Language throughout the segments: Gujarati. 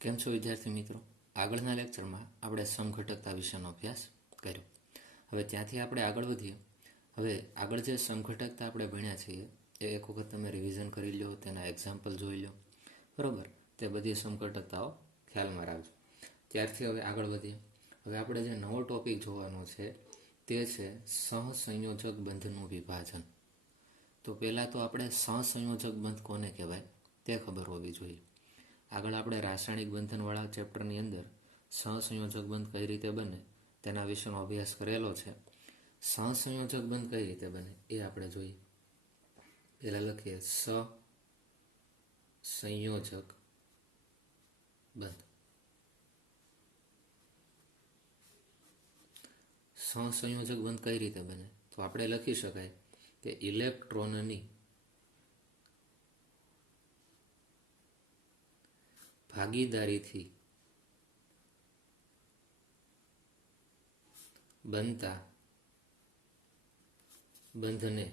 કેમ છો વિદ્યાર્થી મિત્રો? આગળના લેક્ચરમાં આપણે સમઘટકતા વિષયનો અભ્યાસ કર્યો. હવે ત્યાંથી આપણે આગળ વધીએ. હવે આગળ જે સમઘટકતા આપણે ભણ્યા છીએ એ એક વખત તમે રિવિઝન કરી લો, તેના એક્ઝામ્પલ જોઈ લો, બરાબર? તે બધી સમઘટકતાઓ ખ્યાલમાં રાખજો. ત્યારથી હવે આગળ વધીએ. હવે આપણે જે નવો ટોપિક જોવાનો છે તે છે સહસંયોજક બંધનું વિભાજન. તો પહેલાં તો આપણે સહસંયોજક બંધ કોને કહેવાય તે ખબર હોવી જોઈએ. આગળ આપણે રાસાયણિક બંધનવાળા ચેપ્ટરની અંદર સહસંયોજક બંધ કઈ રીતે બને તેના વિશેનો અભ્યાસ કરેલો છે. સહસંયોજક બંધ કઈ રીતે બને એ આપણે જોઈએ. પહેલાં લખીએ સહસંયોજક બંધ. સહસંયોજક બંધ કઈ રીતે બને? તો આપણે લખી શકાય કે ઇલેક્ટ્રોનની ભાગીદારીથી બનતા બંધને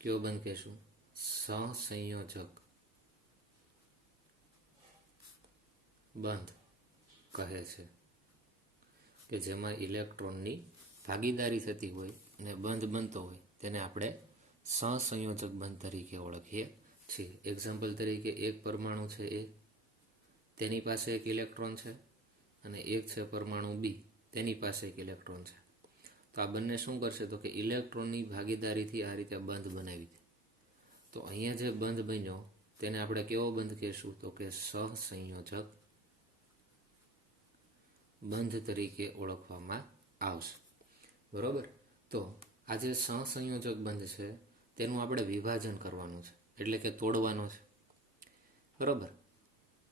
કયો બંધ કહેશું? સહસંયોજક બંધ કહે છે. કે જેમાં ઇલેક્ટ્રોનની ભાગીદારી થતી હોય અને બંધ બનતો હોય તેને આપણે સહસંયોજક બંધ તરીકે ઓળખીએ છીએ. એક્ઝામ્પલ તરીકે એક પરમાણુ છે એ, તેની પાસે એક ઇલેક્ટ્રોન છે, અને એક છે પરમાણુ બી, તેની પાસે એક ઇલેક્ટ્રોન છે. તો આ બંને શું કરશે? તો કે ઇલેક્ટ્રોનની ભાગીદારીથી આ રીતે બંધ બનાવી દે. તો અહીંયા જે બંધ બન્યો તેને આપણે કેવો બંધ કહેશું? તો કે સહસંયોજક બંધ તરીકે ઓળખવામાં આવશે, બરોબર? તો આ જે સહસંયોજક બંધ છે તેનું આપણે વિભાજન કરવાનું છે, એટલે કે તોડવાનો છે, બરોબર?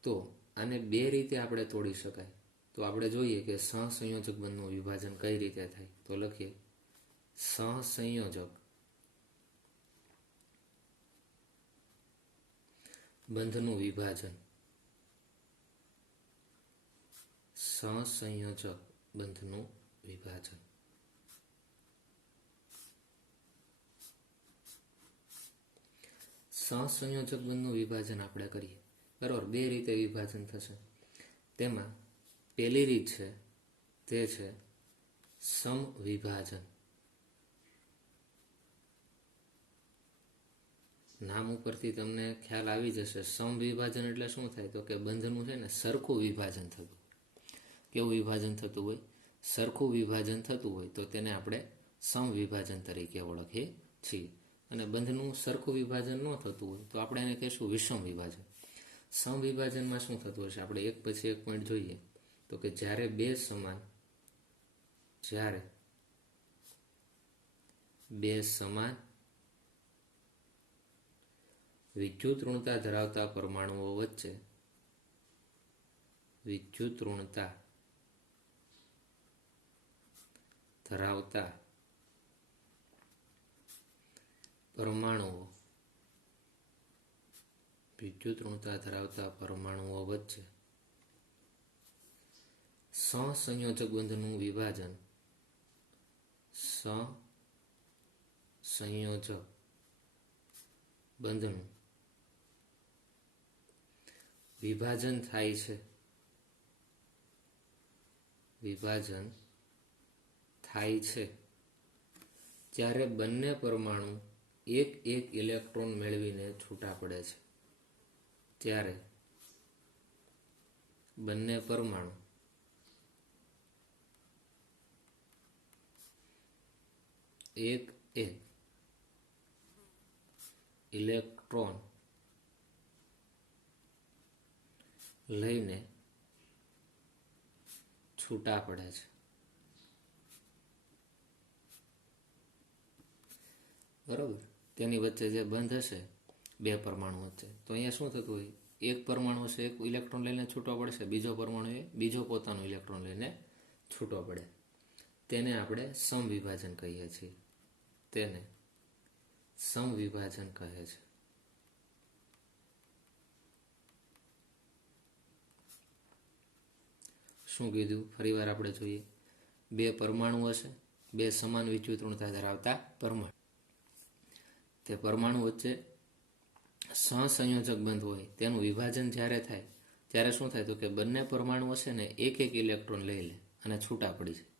તો આને બે રીતે આપણે તોડી શકાય. તો આપણે જોઈએ કે સહસંયોજક બંધનું વિભાજન કઈ રીતે થાય. તો લખીએ સહસંયોજક બંધનું વિભાજન. સહસંયોજક બંધનું વિભાજન. સહસંયોજક બંધનું વિભાજન આપણે કરીએ, બરાબર? બે રીતે વિભાજન થશે. તેમાં પહેલી રીત છે તે છે સમવિભાજન. નામ ઉપરથી તમને ખ્યાલ આવી જશે. સમવિભાજન એટલે શું થાય? તો કે બંધનું છે ને સરખું વિભાજન થતું. કેવું વિભાજન થતું હોય? સરખું વિભાજન થતું હોય તો તેને આપણે સમવિભાજન તરીકે ઓળખીએ છીએ. અને બંધનું સરખું વિભાજન ન થતું હોય તો આપણે એને કહીશું વિષમ વિભાજન. સમવિભાજનમાં શું થતું હશે? આપણે એક પછી એક પોઈન્ટ જોઈએ. તો કે જ્યારે બે સમાન વિદ્યુત ઋણતા ધરાવતા પરમાણુઓ વચ્ચે વિદ્યુત ઋણતા ધરાવતા પરમાણુઓ વચ્ચે સહસંયોજક બંધનું વિભાજન. સહસંયોજક બંધનું વિભાજન થાય છે ત્યારે બંને પરમાણુ એક એક ઇલેક્ટ્રોન મેળવીને છૂટા પડે છે. ત્યારે બંને પરમાણુ એક એક ઇલેક્ટ્રોન લઈને છૂટા પડે છે, બરોબર? તેની વચ્ચે જે બંધ હશે બે પરમાણુ વચ્ચે, તો અહીંયા શું થતું હોય? એક પરમાણુ હશે, એક ઇલેક્ટ્રોન લઈને છૂટો પડશે, બીજો પરમાણુ બીજો પોતાનો ઇલેક્ટ્રોન લઈને છૂટો પડે. તેને આપણે સમવિભાજન કહીએ છીએ. તેને સમવિભાજન કહે છે. શું કીધું? ફરીવાર આપણે જોઈએ. બે પરમાણુ હશે, બે સમાન વિદ્યુત ઋણતા ધરાવતા પરમાણુ. તે પરમાણુ વચ્ચે સહસંયોજક બંધ હોય તેનું વિભાજન જ્યારે થાય ત્યારે શું થાય તો કે બંને પરમાણુ હશે ને એક એક ઇલેક્ટ્રોન લઈ લે અને છૂટા પડી જાય.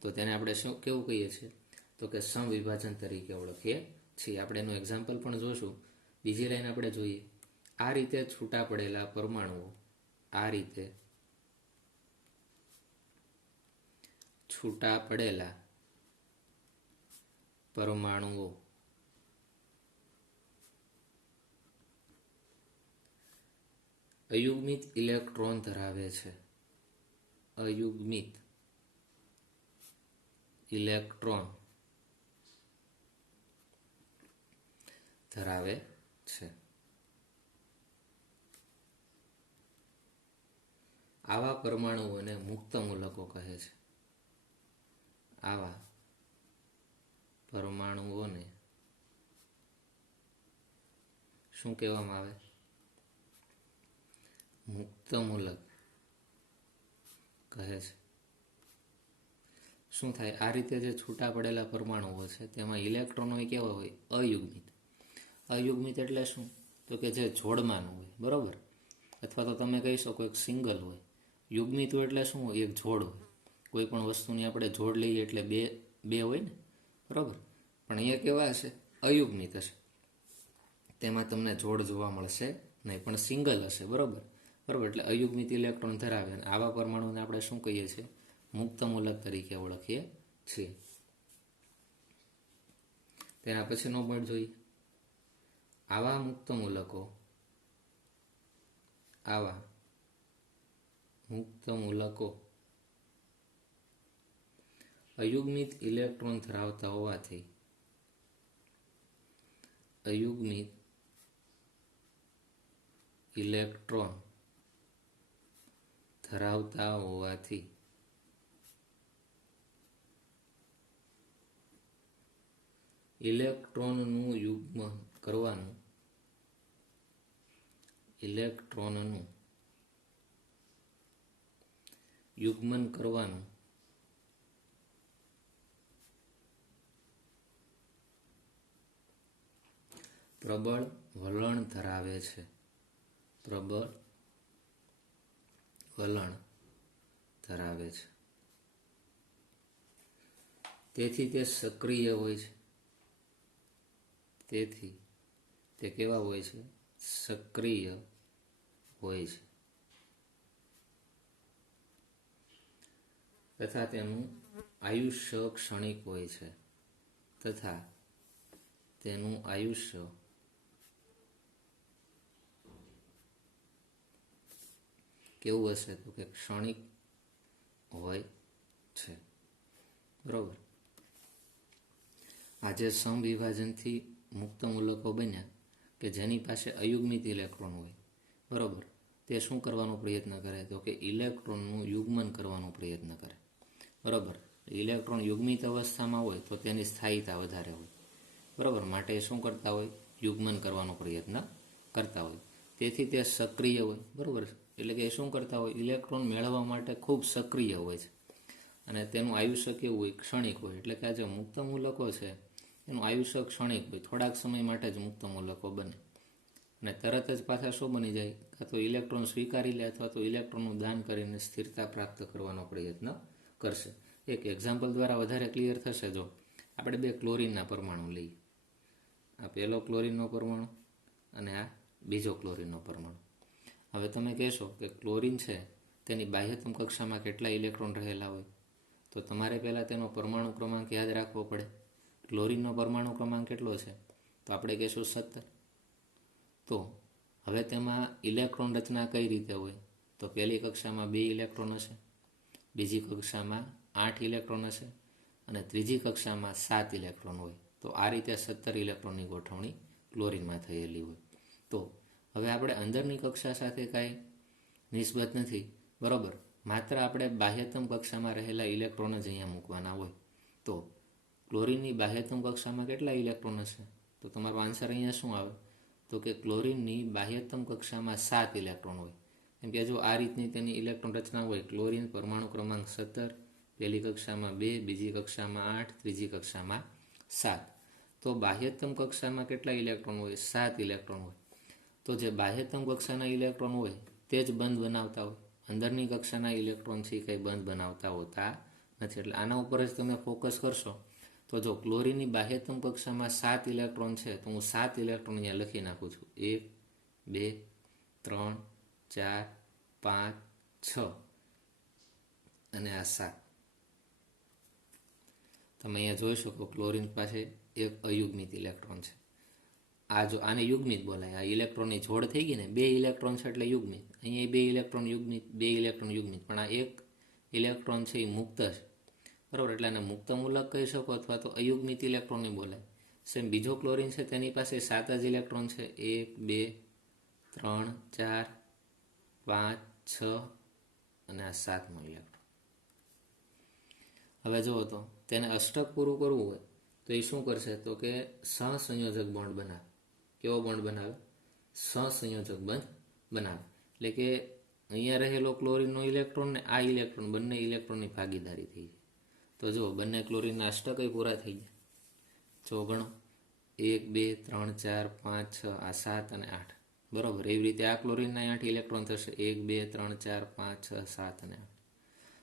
તો તેને આપણે શું કેવું કહીએ છીએ તો કે સમવિભાજન તરીકે ઓળખીએ છીએ. આપણે એનું એક્ઝામ્પલ પણ જોશું. બીજી લાઈન આપણે જોઈએ. આ રીતે છૂટા પડેલા પરમાણુઓ આ રીતે છૂટા પડેલા પરમાણુઓ અયુગ્મિત ઇલેક્ટ્રોન ધરાવે છે. અયુગ્મિત ઇલેક્ટ્રોન ધરાવે છે. આવા પરમાણુઓને મુક્ત મૂલકો કહે છે. આવા પરમાણુઓને શું કહેવામાં આવે? મુક્ત મૂલક કહે છે. શું થાય? આ રીતે જે છૂટા પડેલા પરમાણુઓ છે તેમાં ઇલેક્ટ્રોનો કેવા હોય? અયુગ્મિત. અયુગ્મિત એટલે શું તો કે જે જોડમાનું હોય, બરોબર, અથવા તો તમે કહી શકો એક સિંગલ હોય. યુગ્મિત હોય એટલે શું હોય? એક જોડ હોય. કોઈ પણ વસ્તુની આપણે જોડ લઈએ એટલે બે હોય ને, બરોબર. પણ અહીંયા કેવા હશે? અયુગ્મિત હશે. તેમાં તમને જોડ જોવા મળશે નહીં, પણ સિંગલ હશે, બરોબર. એટલે અયુગ્મિત ઇલેક્ટ્રોન ધરાવે અને આવા પરમાણુને આપણે શું કહીએ છીએ? મુક્ત મૂલક તરીકે ઓળખીએ છીએ. તેના પછીનો પોઈન્ટ જોઈએ. આવા મુક્ત મૂલકો અયુગ્મિત ઇલેક્ટ્રોન ધરાવતા હોવાથી અયુગ્મિત ઇલેક્ટ્રોન ધરાવતા હોવાથી ઇલેક્ટ્રોનનું યુગ્મન કરવાનું પ્રબળ વલણ ધરાવે છે. પ્રબળ વલણ ધરાવે છે. તેથી તે સક્રિય હોય છે. તેથી તે કેવા હોય છે? સક્રિય હોય છે. તથા તેનું આયુષ્ય ક્ષણિક હોય છે. તથા તેનું આયુષ્ય કેવું હશે તો કે ક્ષણિક હોય છે, બરોબર. આજે સમવિભાજનથી મુક્ત મૂલકો બન્યા કે જેની પાસે અયુગ્મિત ઇલેક્ટ્રોન હોય, બરોબર, તે શું કરવાનો પ્રયત્ન કરે તો કે ઇલેક્ટ્રોનનું યુગ્મન કરવાનો પ્રયત્ન કરે, બરોબર. ઇલેક્ટ્રોન યુગ્મિત અવસ્થામાં હોય તો તેની સ્થાયીતા વધારે હોય, બરોબર. માટે શું કરતા હોય? યુગ્મન કરવાનો પ્રયત્ન કરતા હોય. તેથી તે સક્રિય હોય, બરોબર. એટલે કે શું કરતા હોય? ઇલેક્ટ્રોન મેળવવા માટે ખૂબ સક્રિય હોય છે. અને તેનું આયુષ્ય કેવું હોય? ક્ષણિક હોય. એટલે કે આ જે મુક્ત મૂલકો છે એનું આયુષ્ય ક્ષણિક હોય. થોડાક સમય માટે જ મુક્ત મૂલકો બને અને તરત જ પાછા શું બની જાય? કાં તો ઇલેક્ટ્રોન સ્વીકારી લે અથવા તો ઇલેક્ટ્રોનનું દાન કરીને સ્થિરતા પ્રાપ્ત કરવાનો પ્રયત્ન કરશે. એક એક્ઝામ્પલ દ્વારા વધારે ક્લિયર થશે. જો આપણે બે ક્લોરીનના પરમાણુ લઈએ, આ પહેલો ક્લોરીનનો પરમાણુ અને આ બીજો ક્લોરીનનો પરમાણુ. હવે તમે કહેશો કે ક્લોરીન છે તેની બાહ્યતમ કક્ષામાં કેટલા ઇલેક્ટ્રોન રહેલા હોય? તો તમારે પહેલાં તેનો પરમાણુ ક્રમાંક યાદ રાખવો પડે. ક્લોરીનનો પરમાણુ ક્રમાંક કેટલો છે? તો આપણે કહેશું 17. તો હવે તેમાં ઇલેક્ટ્રોન રચના કઈ રીતે હોય? તો પહેલી કક્ષામાં 2 ઇલેક્ટ્રોન હશે, બીજી કક્ષામાં 8 ઇલેક્ટ્રોન હશે અને ત્રીજી કક્ષામાં 7 ઇલેક્ટ્રોન હોય. તો આ રીતે 17 ઇલેક્ટ્રોનની ગોઠવણી ક્લોરીનમાં થયેલી હોય. તો હવે આપણે અંદરની કક્ષા સાથે કાંઈ નિસ્બત નથી, બરોબર. માત્ર આપણે બાહ્યતમ કક્ષામાં રહેલા ઇલેક્ટ્રોન જ અહીંયા મૂકવાના હોય. તો ક્લોરીનની બાહ્યતમ કક્ષામાં કેટલા ઇલેક્ટ્રોન હશે? તો તમારો આન્સર અહીંયા શું આવે? તો કે ક્લોરીનની બાહ્યતમ કક્ષામાં 7 ઇલેક્ટ્રોન હોય. કેમ કે જો આ રીતની તેની ઇલેક્ટ્રોન રચના હોય, ક્લોરીન પરમાણુ ક્રમાંક 17, પહેલી કક્ષામાં 2, બીજી કક્ષામાં 8, ત્રીજી કક્ષામાં 7. તો બાહ્યતમ કક્ષામાં કેટલા ઇલેક્ટ્રોન હોય? 7 ઇલેક્ટ્રોન હોય. તો જે બાહ્યતમ કક્ષાના ઇલેક્ટ્રોન હોય તે જ બંધ બનાવતા હોય, અંદરની કક્ષાના ઇલેક્ટ્રોન છે એ કંઈ બંધ બનાવતા હોતા નથી. એટલે આના ઉપર જ તમે ફોકસ કરશો તો જો ક્લોરીનની બાહ્યતમ કક્ષામાં 7 ઇલેક્ટ્રોન છે તો હું 7 ઇલેક્ટ્રોન અહીંયા લખી નાખું છું. 1 2 3 4 5 6 અને આ 7. તમે અહીંયા જોઈ શકો ક્લોરીન પાસે એક અયુગ્મિત ઇલેક્ટ્રોન છે. આ જો આને યુગ્મિત બોલાય, આ ઇલેક્ટ્રોનની જોડ થઈ ગઈ ને, 2 ઇલેક્ટ્રોન છે એટલે યુગ્મિત. અહીંયા 2 ઇલેક્ટ્રોન યુગ્મિત, 2 ઇલેક્ટ્રોન યુગ્મિત, પણ આ એક ઇલેક્ટ્રોન છે એ મુક્ત છે, બરાબર. એટલે આને મુક્ત મૂલક કહી શકો અથવા તો અયુગ્મિત ઇલેક્ટ્રોનને બોલાય. સેમ બીજો ક્લોરીન છે તેની પાસે 7 જ ઇલેક્ટ્રોન છે, 1 2 3 4 5 6 અને આ 7મો ઇલેક્ટ્રોન. હવે જુઓ તો તેને અષ્ટક પૂરું કરવું હોય તો એ શું કરશે તો કે સહસંયોજક બોન્ડ બનાવે. કેવો બોન્ડ બનાવે? સહસંયોજક બંધ બનાવે. એટલે કે અહીંયા રહેલો ક્લોરીનનો ઇલેક્ટ્રોન ને આ ઇલેક્ટ્રોન, બંને ઇલેક્ટ્રોનની ભાગીદારી થઈ જાય. તો જો બંને ક્લોરીનના અષ્ટકય પૂરા થઈ જાય. જો ગણો 1 2 3 4 5 6 આ 7 અને 8, બરાબર. એવી રીતે આ ક્લોરીનના 8 ઇલેક્ટ્રોન થશે, 1 2 3 4 5 6 7 અને 8.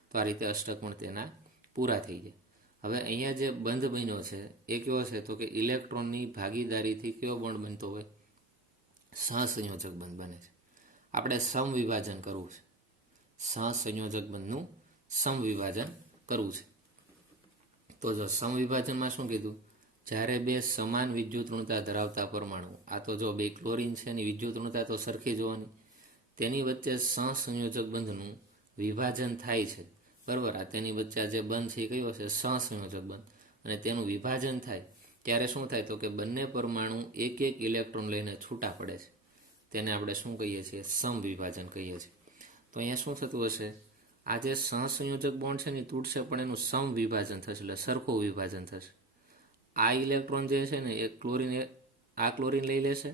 તો આ રીતે અષ્ટક પણ તેના પૂરા થઈ જાય. હવે અહીંયા જે બંધ બન્યો છે એ કેવો છે તો કે ઇલેક્ટ્રોનની ભાગીદારીથી કેવો બોન્ડ બનતો હોય? સહસંયોજક બંધ બને છે. આપણે સમવિભાજન કરવું છે, સહસંયોજક બંધનું સમવિભાજન કરવું છે. તો જો સમવિભાજનમાં શું કીધું? જ્યારે બે સમાન વિદ્યુત ઋણતા ધરાવતા પરમાણુ, આ તો જો બે ક્લોરીન છે એની વિદ્યુત ઋણતા તો સરખી જોવાની, તેની વચ્ચે સહસંયોજક બંધનું વિભાજન થાય છે, બરાબર. આ તેની વચ્ચે આ જે બંધ છે એ કયો છે? સહસંયોજક બંધ. અને તેનું વિભાજન થાય ત્યારે શું થાય તો કે બંને પરમાણુ એક એક ઇલેક્ટ્રોન લઈને છૂટા પડે છે. તેને આપણે શું કહીએ છીએ? સમવિભાજન કહીએ છીએ. તો અહીંયા શું થતું હશે? આ જે સહસંયોજક બોન્ડ છે ને તૂટશે પણ એનું સમવિભાજન થશે, એટલે સરખું વિભાજન થશે. આ ઇલેક્ટ્રોન જે છે ને એ ક્લોરીન આ ક્લોરીન લઈ લેશે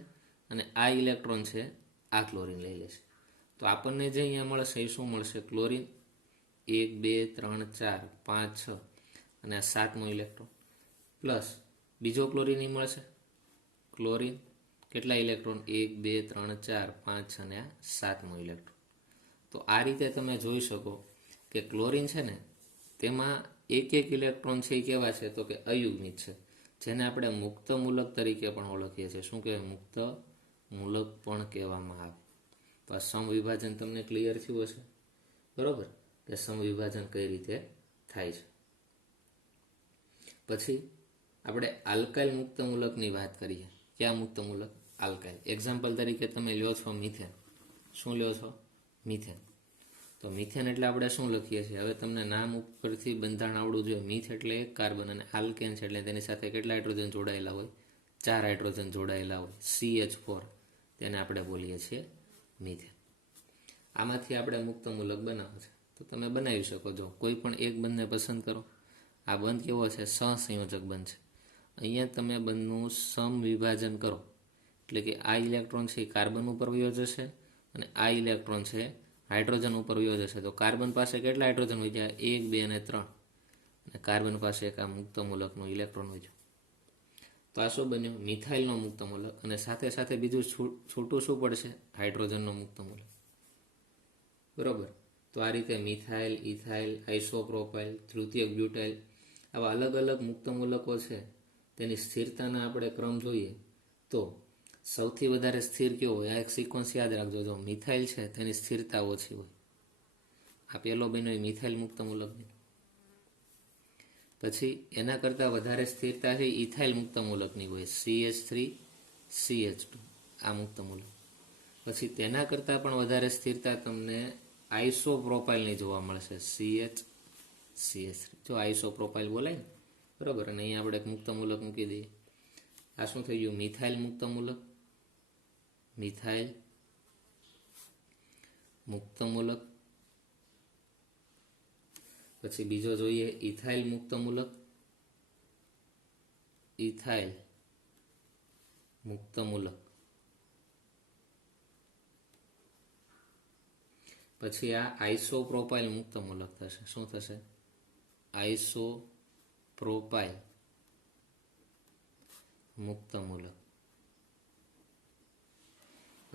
અને આ ઇલેક્ટ્રોન છે આ ક્લોરીન લઈ લેશે. તો આપણને જે અહીંયા મળશે એ શું મળશે? ક્લોરીન 1 2 3 4 5 6 અને આ 7મો ઇલેક્ટ્રોન, પ્લસ બીજો ક્લોરીન એ મળશે ક્લોરીન, કેટલા ઇલેક્ટ્રોન? 1 2 3 4 5 અને આ 7મો ઇલેક્ટ્રોન. તો આ રીતે તમે જોઈ શકો કે ક્લોરીન છે ને તેમાં એક એક ઇલેક્ટ્રોન છે એ કેવા છે તો કે અયુગ્મિત છે, જેને આપણે મુક્ત મૂલક તરીકે પણ ઓળખીએ છીએ. શું કહેવાય? મુક્ત મૂલક પણ કહેવામાં આવે. તો આ સમવિભાજન તમને ક્લિયર થયું હશે, બરોબર, કે સમવિભાજન કઈ રીતે થાય છે. પછી આપણે આલ્કાઇલ મુક્ત મૂલકની વાત કરીએ. ક્યાં મુક્ત મૂલક? આલ્કાઇલ. એક્ઝામ્પલ તરીકે તમે લ્યો છો મિથેન. શું લ્યો છો? મિથેન. તો મિથેન એટલે આપણે શું લખીએ છીએ? હવે તમને નામ ઉપરથી બંધારણ આવડવું જોઈએ. મિથ એટલે એક કાર્બન અને આલ્કેન છે એટલે તેની સાથે કેટલા હાઇડ્રોજન જોડાયેલા હોય? 4 હાઇડ્રોજન જોડાયેલા હોય. CH4 તેને આપણે બોલીએ છીએ મિથેન. આમાંથી આપણે મુક્ત મૂલક બનાવવું છે તો તમે બનાવી શકો. જો કોઈ પણ એક બંધને પસંદ કરો. આ બંધ કેવો છે? સહસંયોજક બંધ છે. અહીંયા તમે બંધનું સમવિભાજન કરો એટલે કે આ ઇલેક્ટ્રોન છે એ કાર્બન ઉપર વયો જશે અને આ ઇલેક્ટ્રોન છે હાઇડ્રોજન ઉપર વયો જશે. તો કાર્બન પાસે કેટલા હાઇડ્રોજન હોય જાય? 1 2 અને 3. અને કાર્બન પાસે એક આ મુક્ત મૂલકનો ઇલેક્ટ્રોન હોય. તો આ શું બન્યું? મિથાઇલનો મુક્ત મૂલક. અને સાથે સાથે બીજું છૂટું શું પડશે? હાઇડ્રોજનનો મુક્ત મૂલક, બરોબર. તો આ રીતે મિથાઇલ, ઇથાઇલ, આઇસોપ્રોપાઇલ, તૃતીયક બ્યુટાઇલ આવા અલગ અલગ મુક્ત મૂલકો છે. તેની સ્થિરતાના આપણે ક્રમ જોઈએ તો સૌથી વધારે સ્થિર કેવો હોય? આ એક સિક્વન્સ યાદ રાખજો. જો મિથાઇલ છે તેની સ્થિરતા ઓછી હોય. આ પહેલો બન્યો મિથાઇલ મુક્ત મૂલક. પછી એના કરતાં વધારે સ્થિરતા છે ઇથાઇલ મુક્ત મૂલકની હોય, CH3 CH2 આ મુક્ત મૂલક. પછી તેના કરતાં પણ વધારે સ્થિરતા તમને આઇસોપ્રોપાઇલની જોવા મળશે, CH3. જો આઇસોપ્રોપાઇલ બોલાય ને, બરાબર. અને અહીંયા આપણે એક મુક્ત મૂલક મૂકી દઈએ. આ શું થઈ ગયું? મિથાઇલ મુક્ત મૂલક. મિથાઇલ મુક્ત મૂલક. પછી બીજો જોઈએ ઇથાઇલ મુક્ત મૂલક. ઇથાઇલ મુક્ત મૂલક. પછી આ આઇસોપ્રોપાઇલ મુક્ત મૂલક થશે. શું થશે? આઇસોપ્રોપાઇલ મુક્ત મૂલક.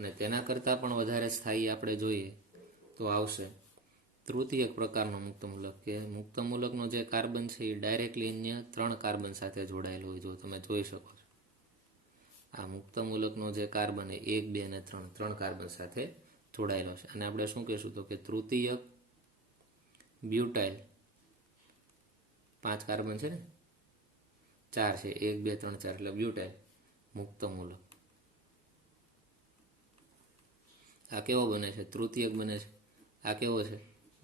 અને તેના કરતાં પણ વધારે સ્થાયી આપણે જોઈએ તો આવશે તૃતીયક પ્રકારનો મુક્તમૂલક, કે મુક્તમૂલકનો જે કાર્બન છે એ ડાયરેક્ટલી અન્ય 3 કાર્બન સાથે જોડાયેલો હોય. જો તમે જોઈ શકો છો, આ મુક્તમૂલકનો જે કાર્બન એ 1, 2 અને 3 કાર્બન સાથે જોડાયેલો છે. અને આપણે શું કહીશું તો કે તૃતીયક બ્યુટાઇલ 5 કાર્બન છે ને, 4 છે, 1, 2, 3, 4 એટલે બ્યુટાઇલ મુક્તમૂલક. આ કેવો બને છે? તૃતીયક બને છે. આ કેવો છે?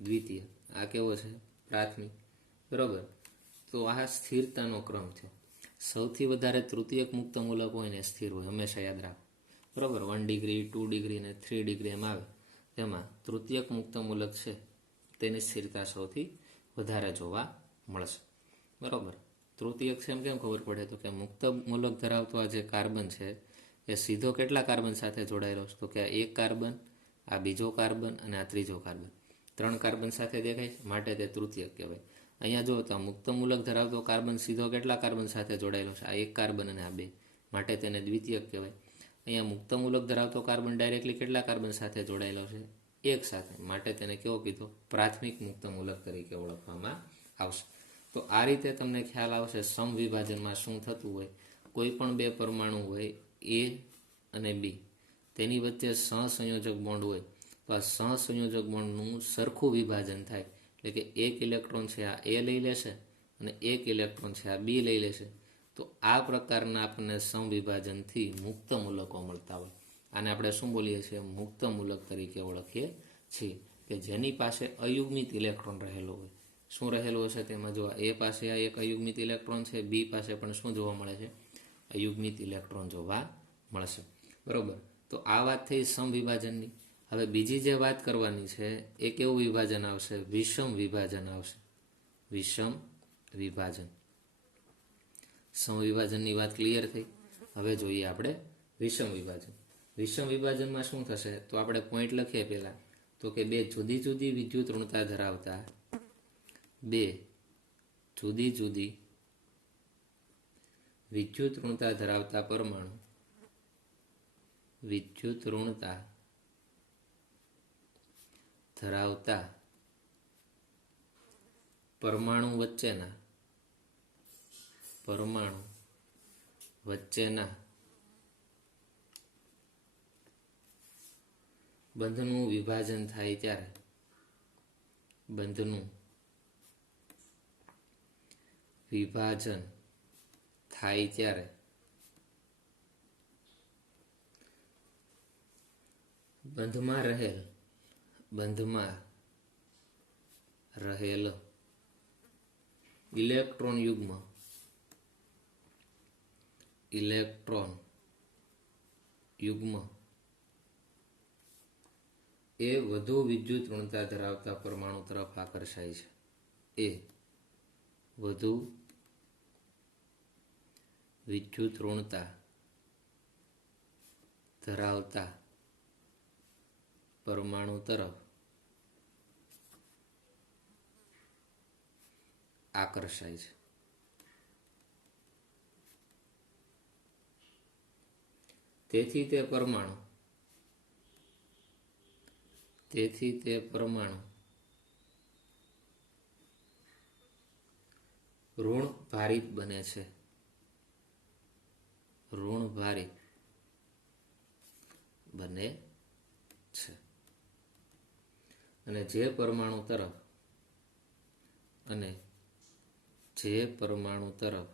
દ્વિતીયક. આ કેવો છે? પ્રાથમિક. બરાબર. તો આ સ્થિરતાનો ક્રમ છે. સૌથી વધારે તૃતીયક મુક્તમૂલક હોય ને સ્થિર હોય, હંમેશા યાદ રાખો. બરાબર. 1 ડિગ્રી, 2 ડિગ્રી ને 3 ડિગ્રી એમ આવે, તેમાં તૃતીયક મુક્તમૂલક છે તેની સ્થિરતા સૌથી વધારે જોવા મળશે. બરાબર. તૃતીયક છે એમ કેમ ખબર પડે? તો કે મુક્તમૂલક ધરાવતો આ જે કાર્બન છે એ સીધો કેટલા કાર્બન સાથે જોડાયેલો છે? તો કે આ 1 કાર્બન, આ બીજો કાર્બન અને આ ત્રીજો કાર્બન, 3 કાર્બન સાથે દેખાય છે, માટે તે તૃતીયક કહેવાય. અહીંયા જો તો મુક્તમૂલક ધરાવતો કાર્બન સીધો કેટલા કાર્બન સાથે જોડાયેલો છે? આ 1 કાર્બન અને આ 2, માટે તેને દ્વિતીયક કહેવાય. અહીંયા મુક્તમૂલક ધરાવતો કાર્બન ડાયરેક્ટલી કેટલા કાર્બન સાથે જોડાયેલો છે? 1 સાથે, માટે તેને કેવો કીધો? પ્રાથમિક મુક્તમૂલક તરીકે ઓળખવામાં આવશે. તો આ રીતે તમને ખ્યાલ આવશે સમવિભાજનમાં શું થતું હોય. કોઈ પણ 2 પરમાણુ હોય A અને B, તેની વચ્ચે સહસંયોજક બોન્ડ હોય તો આ સહસંયોજક બોન્ડનું સરખું વિભાજન થાય, એટલે કે 1 ઇલેક્ટ્રોન છે આ A લઈ લેશે અને 1 ઇલેક્ટ્રોન છે આ B લઈ લેશે. તો આ પ્રકારના આપણને સમવિભાજનથી મુક્તમૂલકો મળતા હોય. આને આપણે શું બોલીએ છીએ? મુક્તમૂલક તરીકે ઓળખીએ છીએ, કે જેની પાસે અયુગ્મિત ઇલેક્ટ્રોન રહેલો હોય. શું રહેલું હશે તેમાં? જો A પાસે આ એક અયુગ્મિત ઇલેક્ટ્રોન છે, B પાસે પણ શું જોવા મળે છે? અયુગ્મિત ઇલેક્ટ્રોન જોવા મળશે. બરાબર. તો આ વાત થઈ સમવિભાજનની. હવે બીજી જે વાત કરવાની છે એ કેવું વિભાજન આવશે? વિષમ વિભાજન આવશે. વિષમ વિભાજન. સમવિભાજનની વાત ક્લિયર થઈ. હવે જોઈએ આપણે વિષમ વિભાજન. વિષમ વિભાજનમાં શું થશે? તો આપણે પોઈન્ટ લખીએ પહેલા, તો કે 2 જુદી જુદી વિદ્યુત ઋણતા ધરાવતા 2 જુદી જુદી વિદ્યુત ઋણતા ધરાવતા પરમાણુ વિદ્યુત ઋણતા ધરાવતા પરમાણુ વચ્ચેના બંધનું વિભાજન થાય ત્યારે બંધનું વિભાજન થાય ત્યારે બંધમાં રહેલ ઇલેક્ટ્રોન યુગ્મ એ વધુ વિદ્યુત ઋણતા ધરાવતા પરમાણુ તરફ આકર્ષાય છે. એ વધુ વિદ્યુત ઋણતા ધરાવતા પરમાણુ તરફ આકર્ષાય છે. તેથી તે પરમાણુ ઋણ ભારિત બને છે. અને જે પરમાણુ તરફ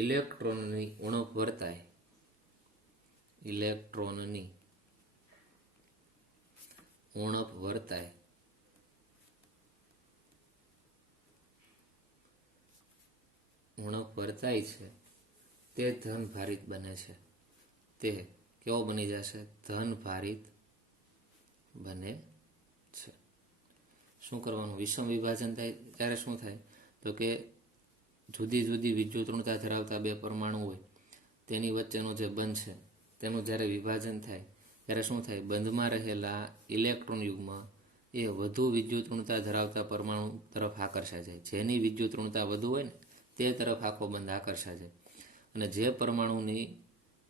ઇલેક્ટ્રોનની ઉણપ વર્તાય છે તે ધન ભારિત બને છે. તે કેવો બની જશે? ધન ભારિત બને છે. શું કરવાનું? વિષમ વિભાજન થાય ત્યારે શું થાય? તો કે જુદી જુદી વિદ્યુત ઋણતા ધરાવતા 2 પરમાણુ હોય તેની વચ્ચેનો જે બંધ છે તેનું જ્યારે વિભાજન થાય ત્યારે શું થાય? બંધમાં રહેલા ઇલેક્ટ્રોન યુગ્મ એ વધુ વિદ્યુત ઋણતા ધરાવતા પરમાણુ તરફ આકર્ષાય જાય. જેની વિદ્યુત ઋણતા વધુ હોય ને તે તરફ આખો બંધ આકર્ષાય જાય. અને જે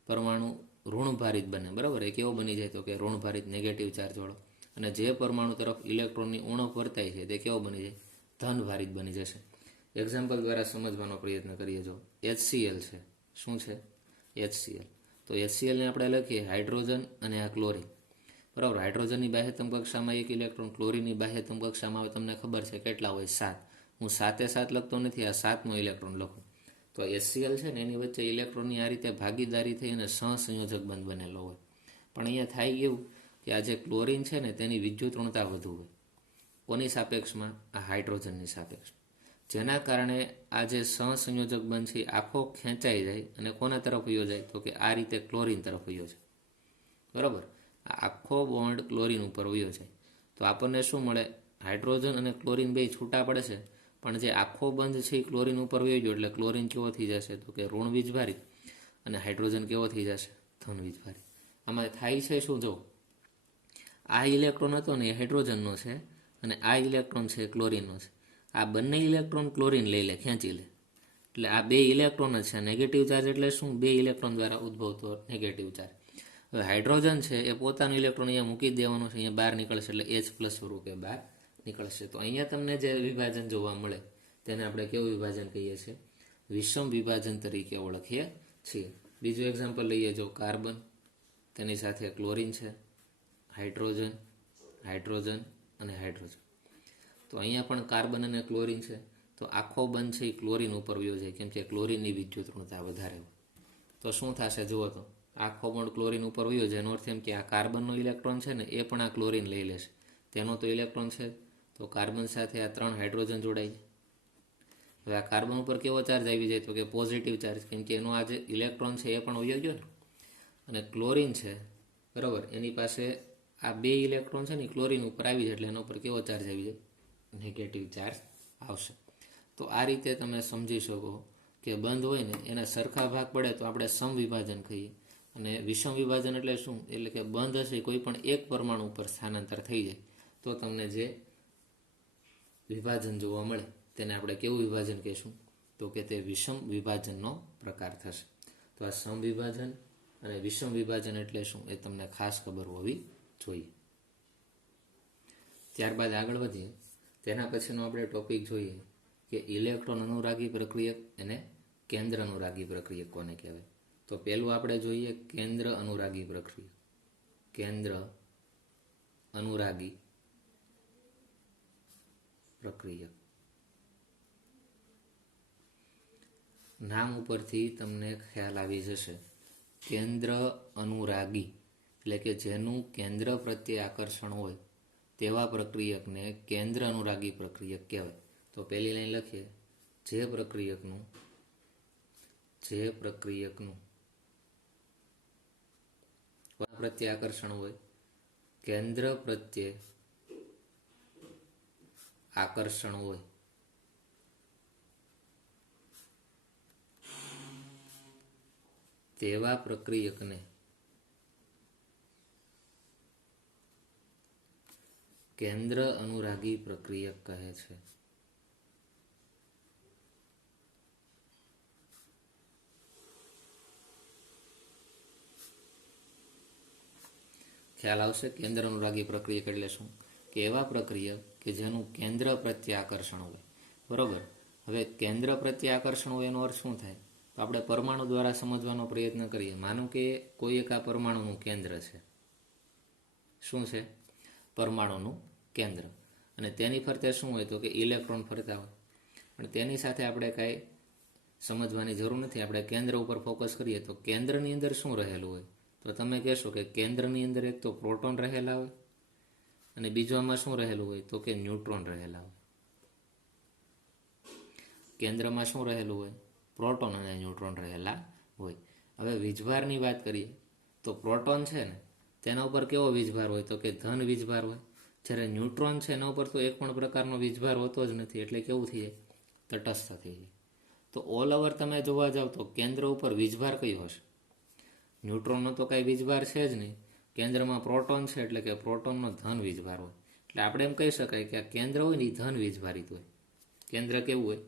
પરમાણુ ઋણભારિત બને, બરાબર, એ કેવો બની જાય તો કે ઋણભારિત નેગેટિવ ચાર્જવાળો. અને જે પરમાણુ તરફ ઇલેક્ટ્રોનની ઉણપ વર્તાય છે તે કેવો બની જાય, ધનભારિત બની જશે. એક્ઝામ્પલ દ્વારા સમજવાનો પ્રયત્ન કરીએ. જો HCl છે, શું છે HCl, તો HClને આપણે લખીએ હાઇડ્રોજન અને આ ક્લોરિન, બરાબર. હાઇડ્રોજનની બાહ્યતમ કક્ષામાં 1 ઇલેક્ટ્રોન, ક્લોરિનની બાહ્યતમ કક્ષામાં તમને ખબર છે કેટલા હોય, 7. હું 7 લખતો નથી, આ 7મો ઇલેક્ટ્રોન લખું. તો HCl છે ને એની વચ્ચે ઇલેક્ટ્રોનની આ રીતે ભાગીદારી થઈ અને સહસંયોજક બંધ બનેલો હોય. પણ અહીંયા થાય એવું કે આ જે ક્લોરિન છે ને તેની વિદ્યુત ઋણતા વધુ હોય. કોની સાપેક્ષમાં, આ હાઇડ્રોજનની સાપેક્ષમાં. જેના કારણે આ જે સહસંયોજક બંધ છે આખો ખેંચાઈ જાય અને કોના તરફ વયો જાય તો કે આ રીતે ક્લોરિન તરફ વયો જાય, બરાબર. આ આખો બોન્ડ ક્લોરિન ઉપર વયો જાય તો આપણને શું મળે, હાઇડ્રોજન અને ક્લોરિન બે છૂટા પડે છે, પણ જે આખો બંધ છે એ ક્લોરિન ઉપર વયો ગયો એટલે ક્લોરિન કેવો થઈ જશે તો કે ઋણ વીજભારિત અને હાઇડ્રોજન કેવો થઈ જશે, ધન વીજભારિત. આમાં થાય છે શું, જો આ ઇલેક્ટ્રોન હતો ને એ હાઇડ્રોજનનો છે અને આ ઇલેક્ટ્રોન છે ક્લોરિનનો છે. આ બંને ઇલેક્ટ્રોન ક્લોરિન લઈ લે, ખેંચી લે, એટલે આ બે ઇલેક્ટ્રોન જ છે. નેગેટિવ ચાર્જ એટલે શું, બે ઇલેક્ટ્રોન દ્વારા ઉદ્ભવતો નેગેટિવ ચાર્જ. હવે હાઇડ્રોજન છે એ પોતાનું ઇલેક્ટ્રોન અહીંયા મૂકી દેવાનું છે, અહીંયા બહાર નીકળશે એટલે H+ સ્વરૂપે બહાર નીકળશે. તો અહીંયા તમને જે વિભાજન જોવા મળે તેને આપણે કેવું વિભાજન કહીએ છીએ, વિષમ વિભાજન તરીકે ઓળખીએ છીએ. બીજું એક્ઝામ્પલ લઈએ. જો કાર્બન, તેની સાથે ક્લોરિન છે, હાઇડ્રોજન, હાઇડ્રોજન અને હાઇડ્રોજન. તો અહીંયા પણ કાર્બન અને ક્લોરિન છે, તો આખો બંધ છે એ ક્લોરિન ઉપર વયો જાય, કેમ કે ક્લોરિનની વિદ્યુત ઋણતા વધારે હોય. તો શું થશે જુઓ, તો આખો બંધ ક્લોરિન ઉપર વયો જાય એનો અર્થ એમ કે આ કાર્બનનો ઇલેક્ટ્રોન છે ને એ પણ આ ક્લોરિન લઈ લેશે. તેનો તો ઇલેક્ટ્રોન છે, તો કાર્બન સાથે આ 3 હાઇડ્રોજન જોડાઈ જાય. હવે આ કાર્બન ઉપર કેવો ચાર્જ આવી જાય તો કે પોઝિટિવ ચાર્જ, કેમ કે એનો આ જે ઇલેક્ટ્રોન છે એ પણ વયો ગયો ને. અને ક્લોરિન છે, બરાબર, એની પાસે આ 2 ઇલેક્ટ્રોન છે ને ક્લોરિન ઉપર આવી જાય એટલે એના ઉપર કેવો ચાર્જ આવી જાય, નેગેટિવ ચાર્જ આવશે. તો આ રીતે તમે સમજી શકો કે બંધ હોય ને એના સરખા ભાગ પડે તો આપણે સમવિભાજન કહીએ. અને વિષમ વિભાજન એટલે શું, એટલે કે બંધ હશે કોઈ પણ એક પરમાણુ ઉપર સ્થાનાંતર થઈ જાય તો તમને જે વિભાજન જોવા મળે તેને આપણે કેવું વિભાજન કહીશું તો કે તે વિષમ વિભાજનનો પ્રકાર થશે. તો આ સમવિભાજન અને વિષમ વિભાજન એટલે શું એ તમને ખાસ ખબર હોવી જોઈએ. ત્યારબાદ આગળ વધીએ. તેના પછીનો આપણે ટોપિક જોઈએ કે ઇલેક્ટ્રોન અનુરાગી પ્રક્રિયક અને કેન્દ્ર અનુરાગી પ્રક્રિયક કોને કહેવાય. તો પહેલું આપણે જોઈએ કેન્દ્ર અનુરાગી પ્રક્રિયક. કેન્દ્ર અનુરાગી પ્રક્રિયક, નામ ઉપરથી તમને ખ્યાલ આવી જશે. કેન્દ્ર અનુરાગી એટલે કે જેનું કેન્દ્ર પ્રત્યે આકર્ષણ હોય તેવા પ્રક્રિયકને કેન્દ્ર અનુરાગી પ્રક્રિયક કહેવાય. તો પહેલી લાઈન લખીએ, જે પ્રક્રિયકનું પ્રત્યે આકર્ષણ હોય, કેન્દ્ર પ્રત્યે આકર્ષણ હોય તેવા પ્રક્રિયકને કેન્દ્ર અનુરાગી પ્રક્રિયક કહે છે. ખ્યાલ આવશે. કેન્દ્ર અનુરાગી પ્રક્રિયક એટલે શું કે એવા પ્રક્રિયક કે જેનું કેન્દ્ર પ્રત્યે આકર્ષણ હોય, બરોબર. હવે કેન્દ્ર પ્રત્યે આકર્ષણ હોય એનો અર્થ શું થાય તો આપણે પરમાણુ દ્વારા સમજવાનો પ્રયત્ન કરીએ. માનો કે કોઈ એક આ પરમાણુનું કેન્દ્ર છે. શું છે? પરમાણુનું કેન્દ્ર. અને તેની ફરતે શું હોય તો કે ઇલેક્ટ્રોન ફરતા હોય. પણ તેની સાથે આપણે કાંઈ સમજવાની જરૂર નથી. આપણે કેન્દ્ર ઉપર ફોકસ કરીએ તો કેન્દ્રની અંદર શું રહેલું હોય તો તમે કહેશો કે કેન્દ્રની અંદર એક તો પ્રોટોન રહેલા હોય અને બીજામાં શું રહેલું હોય તો કે ન્યુટ્રોન રહેલા હોય. કેન્દ્રમાં શું રહેલું હોય? પ્રોટોન અને ન્યુટ્રોન રહેલા હોય. હવે વીજભારની વાત કરીએ તો પ્રોટોન છે ને તેના ઉપર કેવો વીજભાર હોય તો કે ધન વીજભાર હોય. જ્યારે ન્યુટ્રોન છે એના ઉપર તો એક પણ પ્રકારનો વીજભાર હોતો જ નથી, એટલે કેવું થઈ જાય? તટસ્થ થઈ જાય. તો ઓલ ઓવર તમે જોવા જાવ તો કેન્દ્ર ઉપર વીજભાર કયો હશે? ન્યુટ્રોનનો તો કાંઈ વીજભાર છે જ નહીં. કેન્દ્રમાં પ્રોટોન છે એટલે કે પ્રોટોનનો ધન વીજભાર હોય. એટલે આપણે એમ કહી શકાય કે આ કેન્દ્ર હોય ને એ ધન વીજભારિત હોય. કેન્દ્ર કેવું હોય?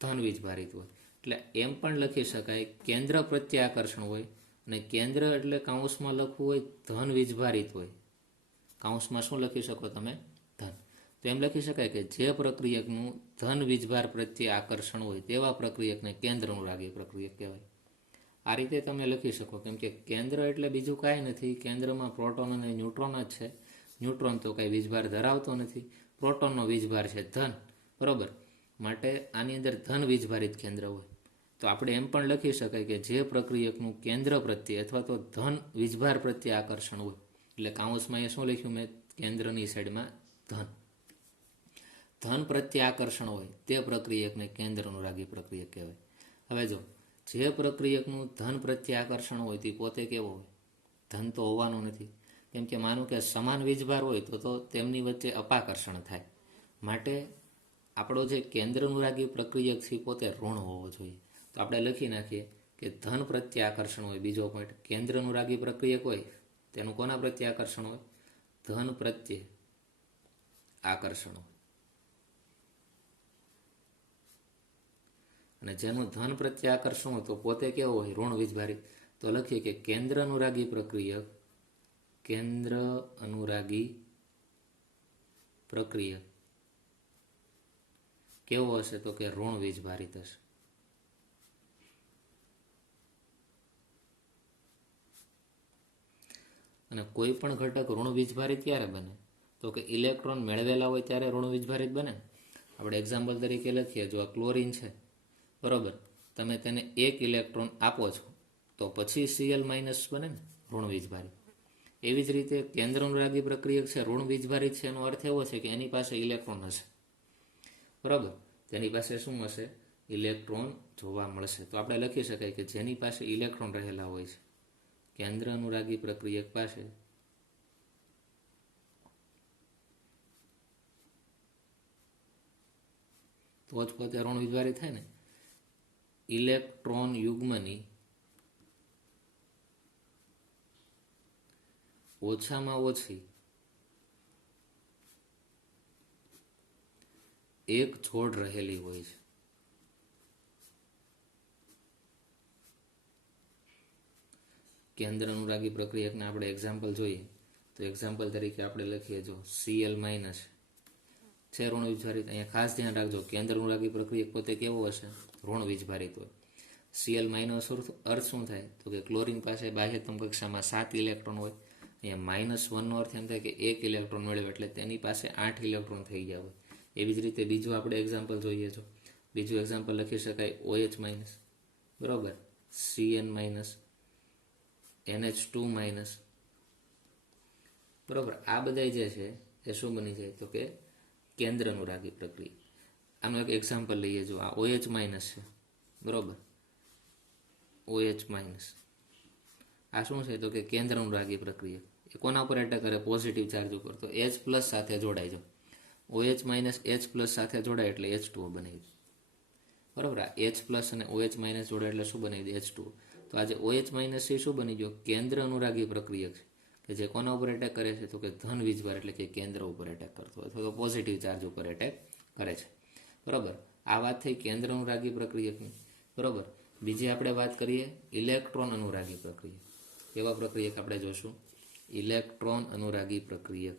ધન વીજભારિત હોય. એટલે એમ પણ લખી શકાય કેન્દ્ર પ્રત્યે આકર્ષણ હોય અને કેન્દ્ર એટલે કાઉન્સમાં લખવું હોય ધન વીજભારિત હોય. કાઉન્સમાં શું લખી શકો તમે? ધન. તો એમ લખી શકાય કે જે પ્રક્રિયકનું ધન વીજભાર પ્રત્યે આકર્ષણ હોય તેવા પ્રક્રિયકને કેન્દ્રાનુરાગી પ્રક્રિયક કહેવાય. આ રીતે તમે લખી શકો, કેમ કે કેન્દ્ર એટલે બીજું કાંઈ નથી. કેન્દ્રમાં પ્રોટોન અને ન્યુટ્રોન જ છે. ન્યુટ્રોન તો કાંઈ વીજભાર ધરાવતો નથી. પ્રોટોનનો વીજભાર છે ધન, બરાબર. માટે આની અંદર ધન વીજભારિત કેન્દ્ર હોય. તો આપણે એમ પણ લખી શકાય કે જે પ્રક્રિયકનું કેન્દ્ર પ્રત્યે અથવા તો ધન વીજભાર પ્રત્યે આકર્ષણ હોય, એટલે કાઉન્સમાં એ શું લખ્યું મેં? કેન્દ્રની સાઈડમાં ધન. ધન પ્રત્યે આકર્ષણ હોય તે પ્રક્રિયકને કેન્દ્રાનુરાગી પ્રક્રિયક કહેવાય. હવે જો જે પ્રક્રિયકનું ધન પ્રત્યે આકર્ષણ હોય તે પોતે કેવો હોય? ધન તો હોવાનો નથી. કેમ કે માનું કે સમાન વીજભાર હોય તો તેમની વચ્ચે અપાકર્ષણ થાય. માટે આપણો જે કેન્દ્રાનુરાગી પ્રક્રિયક છે પોતે ઋણ હોવો જોઈએ. તો આપણે લખી નાખીએ કે ધન પ્રત્યે આકર્ષણ હોય. બીજો પોઈન્ટ, કેન્દ્રાનુરાગી પ્રક્રિયક હોય તેનું કોના પ્રત્યે આકર્ષણ હોય? ધન પ્રત્યે આકર્ષણ હોય. અને જેનું ધન પ્રત્યે આકર્ષણ હોય તો પોતે કેવો હોય? ઋણ વીજભારિત. તો લખીએ કે કેન્દ્ર અનુરાગી પ્રક્રિયક કેવો હશે? તો કે ઋણ વીજભારિત હશે. અને કોઈ પણ ઘટક ઋણ વીજભારિત ક્યારે બને? તો કે ઇલેક્ટ્રોન મેળવેલા હોય ત્યારે ઋણ વીજભારિત બને. આપણે એક્ઝામ્પલ તરીકે લખીએ, જો આ ક્લોરીન છે, બરાબર, તમે તેને 1 ઇલેક્ટ્રોન આપો છો તો પછી Cl- બને ને, ઋણ વીજભારિત. એવી જ રીતે કેન્દ્રાનુરાગી પ્રક્રિયક છે ઋણ વીજભારિત છે, એનો અર્થ એવો છે કે એની પાસે ઇલેક્ટ્રોન હશે, બરાબર. તેની પાસે શું હશે? ઇલેક્ટ્રોન જોવા મળશે. તો આપણે લખી શકાય કે જેની પાસે ઇલેક્ટ્રોન રહેલા હોય છે, કેન્દ્ર અનુરાગી પ્રક્રિયક પાસે તો જ પોતે ઋણ વીજભારિત થાય ને. ઇલેક્ટ્રોન યુગ્મની ઓછામાં ઓછી એક જોડ રહેલી હોય છે. કેન્દ્ર અનુરાગી પ્રક્રિયકને આપણે એક્ઝામ્પલ જોઈએ તો એક્ઝામ્પલ તરીકે આપણે લખીએ, જો Cl- છે ઋણ વીજભારિત. અહીંયા ખાસ ધ્યાન રાખજો, કેન્દ્ર અનુરાગી પ્રક્રિયક પોતે કેવો હશે? ઋણ વીજભારિત હોય. Cl- અર્થ શું થાય? તો કે ક્લોરીન પાસે બાહ્યતમ કક્ષામાં 7 ઇલેક્ટ્રોન હોય. અહીંયા -1 નો અર્થ એમ થાય કે 1 ઇલેક્ટ્રોન મેળવે, એટલે તેની પાસે 8 ઇલેક્ટ્રોન થઈ ગયા હોય. એવી જ રીતે બીજું આપણે એક્ઝામ્પલ જોઈએ, છો બીજું એક્ઝામ્પલ લખી શકાય OH-, બરાબર, Cn-, NH2-, બરાબર. આ બધા જે છે એ શું બની જાય? તો કે કેન્દ્ર અનુરાગી પ્રક્રિયા. આનું એક એક્ઝામ્પલ લઈએ, જો આ OH- છે, બરાબર, OH-, આ શું છે? તો કે કેન્દ્ર અનુરાગી પ્રક્રિયા. એ કોના ઉપર એટેક કરે? પોઝિટિવ ચાર્જ ઉપર. તો H+ સાથે જોડાય છે. OH- H+ સાથે જોડાય એટલે H2O બનાવી દે, બરાબર. આ H+ અને OH- જોડાય એટલે શું બનાવી દે? H2O. તો આજે OH- છે શું બની ગયો? કેન્દ્ર અનુરાગી પ્રક્રિયક છે કે જે કોના ઉપર એટેક કરે છે? તો કે ધન વીજભાર, એટલે કે કેન્દ્ર ઉપર એટેક કરતો અથવા તો પોઝિટિવ ચાર્જ ઉપર એટેક કરે છે, બરાબર. આ વાત થઈ કેન્દ્ર અનુરાગી પ્રક્રિયકની, બરાબર. બીજી આપણે વાત કરીએ ઇલેક્ટ્રોન અનુરાગી પ્રક્રિયા. કેવા પ્રક્રિયક આપણે જોશું? ઇલેક્ટ્રોન અનુરાગી પ્રક્રિયક.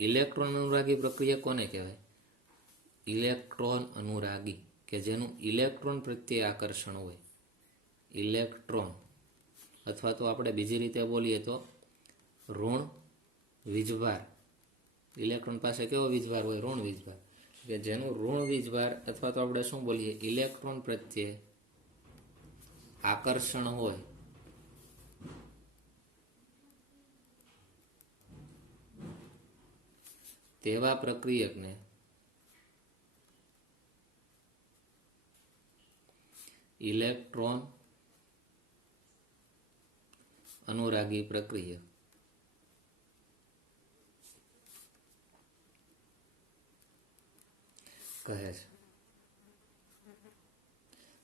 ઇલેક્ટ્રોન અનુરાગી પ્રક્રિયા કોને કહેવાય? ઇલેક્ટ્રોન અનુરાગી કે જેનું ઇલેક્ટ્રોન પ્રત્યે આકર્ષણ હોય. ઇલેક્ટ્રોન, અથવા તો આપણે બીજી રીતે બોલીએ તો ઋણ વીજભાર. ઇલેક્ટ્રોન પાસે કેવો વીજભાર હોય? ઋણ વીજભાર. કે જેનું ઋણ વીજભાર અથવા તો આપણે શું બોલીએ? ઇલેક્ટ્રોન પ્રત્યે આકર્ષણ હોય તેવા પ્રક્રિયકને ઇલેક્ટ્રોન અનુરાગી પ્રક્રિયક કહે છે,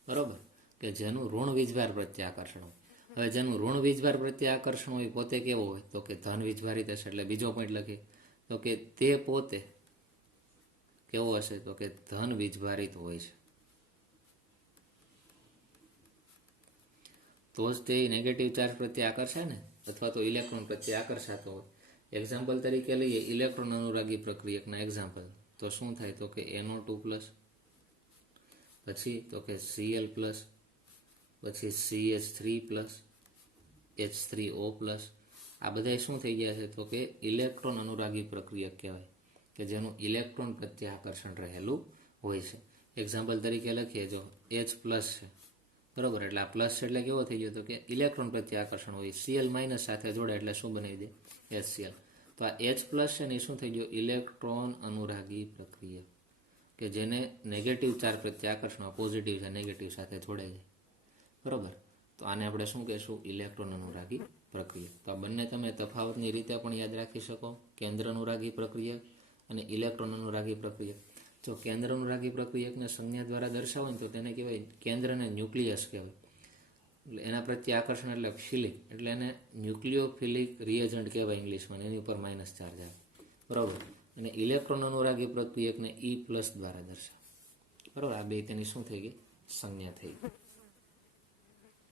બરોબર. કે જેનું ઋણ વીજભાર પ્રત્યે આકર્ષણ હોય. હવે જેનું ઋણ વીજભાર પ્રત્યે આકર્ષણ હોય પોતે કેવો હોય તો કે ધન વીજભારિત હશે. એટલે બીજો પોઈન્ટ લખીએ તો કે તે પોતે કેવો હશે તો કે ધન વીજભારિત હોય છે. તો જ તે નેગેટિવ ચાર્જ પ્રત્યે આકર્ષાય ને, અથવા તો ઇલેક્ટ્રોન પ્રત્યે આકર્ષાતો હોય. એક્ઝામ્પલ તરીકે લઈએ ઇલેક્ટ્રોન અનુરાગી પ્રક્રિયકના એક્ઝામ્પલ. તો શું થાય તો કે NO2 પ્લસ, પછી તો કે Cl પ્લસ, પછી CH3 પ્લસ, H3O પ્લસ. આ બધા શું થઈ ગયા છે તો કે ઇલેક્ટ્રોન અનુરાગી પ્રક્રિયક કહેવાય, કે જેનું ઇલેક્ટ્રોન પ્રત્યે આકર્ષણ રહેલું હોય છે. એક્ઝામ્પલ તરીકે લખીએ જો H પ્લસ છે, બરોબર, એટલે આ પ્લસ એટલે કેવો થઈ ગયો તો કે ઇલેક્ટ્રોન પ્રત્યે આકર્ષણ હોય. Cl માઇનસ સાથે જોડે એટલે શું બનાવી દે HCl. તો આ H પ્લસ છે ને એ શું થઈ ગયો ઇલેક્ટ્રોન અનુરાગી પ્રક્રિયા, કે જેને નેગેટિવ ચાર્જ પ્રત્યે આકર્ષણ પોઝિટિવ છે નેગેટિવ સાથે જોડાઈ જાય, બરોબર. તો આને આપણે શું કહેશું ઇલેક્ટ્રોન અનુરાગી પ્રક્રિયા. તો આ બંને તમે તફાવતની રીતે પણ યાદ રાખી શકો, કેન્દ્ર અનુરાગી પ્રક્રિયા અને ઇલેક્ટ્રોન અનુરાગી પ્રક્રિયા. જો કેન્દ્ર અનુરાગી પ્રક્રિયકને સંજ્ઞા દ્વારા દર્શાવો ને તો તેને કહેવાય કેન્દ્રને ન્યુક્લિયસ કહેવાય. એટલે એના પ્રત્યે આકર્ષણ એટલે ફિલિક, એટલે એને ન્યુક્લિયોફિલિક રિએજન્ટ કહેવાય ઇંગ્લિશમાં, એની ઉપર માઇનસ ચાર્જ આવે, બરાબર. અને ઇલેક્ટ્રોન અનુરાગી પ્રક્રિયકને E પ્લસ દ્વારા દર્શાવે, બરાબર. આ બે તેની શું થઈ ગઈ સંજ્ઞા થઈ ગઈ.